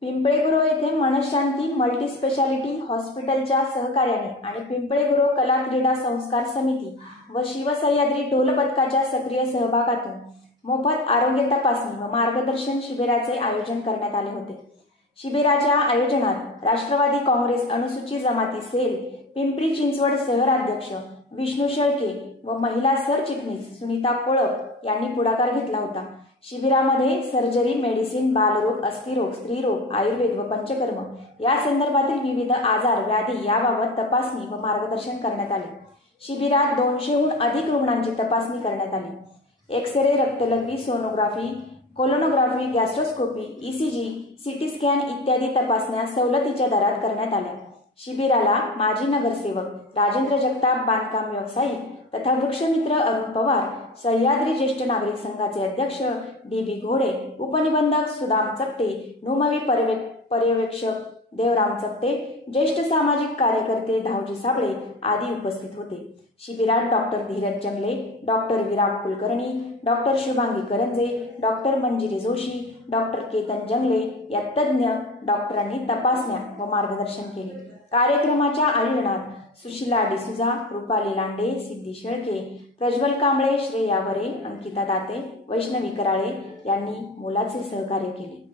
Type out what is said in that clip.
पिंपळेगुरव येथे मनशांती multi speciality हॉस्पिटलच्या सहकार्याने आणि पिंपळेगुरव कला क्रीडा संस्कार समिती व शिवसह्याद्री ढोल पथकाच्या सक्रिय सहभागातून मोफत आरोग्य तपासणी व मार्गदर्शन शिबिराचे आयोजन करण्यात आले होते। शिबिराच्या आयोजनात राष्ट्रवादी काँग्रेस अनुसूचित जमाती सेल पिंपरी चिंचवड शहराध्यक्ष विष्णू शेळके व महिला सरचिटणीस सुनीता कोळप यांनी पुढाकार घेतला होता। शिबिरामध्ये सर्जरी, मेडिसिन, बालरोग, अस्थिरोग, स्त्रीरोग, आयुर्वेद व पंचकर्म या संदर्भातील विविध आजार व्याधी याबाबत तपासणी व मार्गदर्शन करण्यात आले। शिबिरात 200हून अधिक रुग्णांची तपासणी करण्यात आली। एक्स-रे, रक्तलघवी, sonography, colonography, gastroscopy, ECG, CT scan इत्यादी तपासण्या सवलतीच्या दरात करण्यात आल्या। शिबिराला माजी नगरसेवक राजेंद्र जगताप, बांधकाम व्यावसायिक तथा वृक्षमित्र अरुण पवार, सह्याद्री ज्येष्ठ नागरिक संघाचे अध्यक्ष डी.बी. घोडे, उपनिबंधक सुदाम चपटे, नुमवी पर्यवेक्षक देवराम चपटे, ज्येष्ठ सामाजिक कार्यकर्ते धावजी साबळे आदी उपस्थित होते। शिबिरात डॉक्टर धीरज जंगले, डॉक्टर विराट Kulkarni, doctor Shubhangi Karanje, doctor Manjiri Joshi, doctor Ketan जंगले या तज्ज्ञ डॉक्टरांनी तपासण्या व मार्गदर्शन केले। कार्यक्रमाच्या आयोजनात सुशीला डिसुजा, रुपाली लांडे, सिद्धी शेळके, प्रज्वल कांबळे, श्रेया वरे, अंकिता दाते, वैष्णवी कराळे यांनी मोलाचे सहकार्य केले।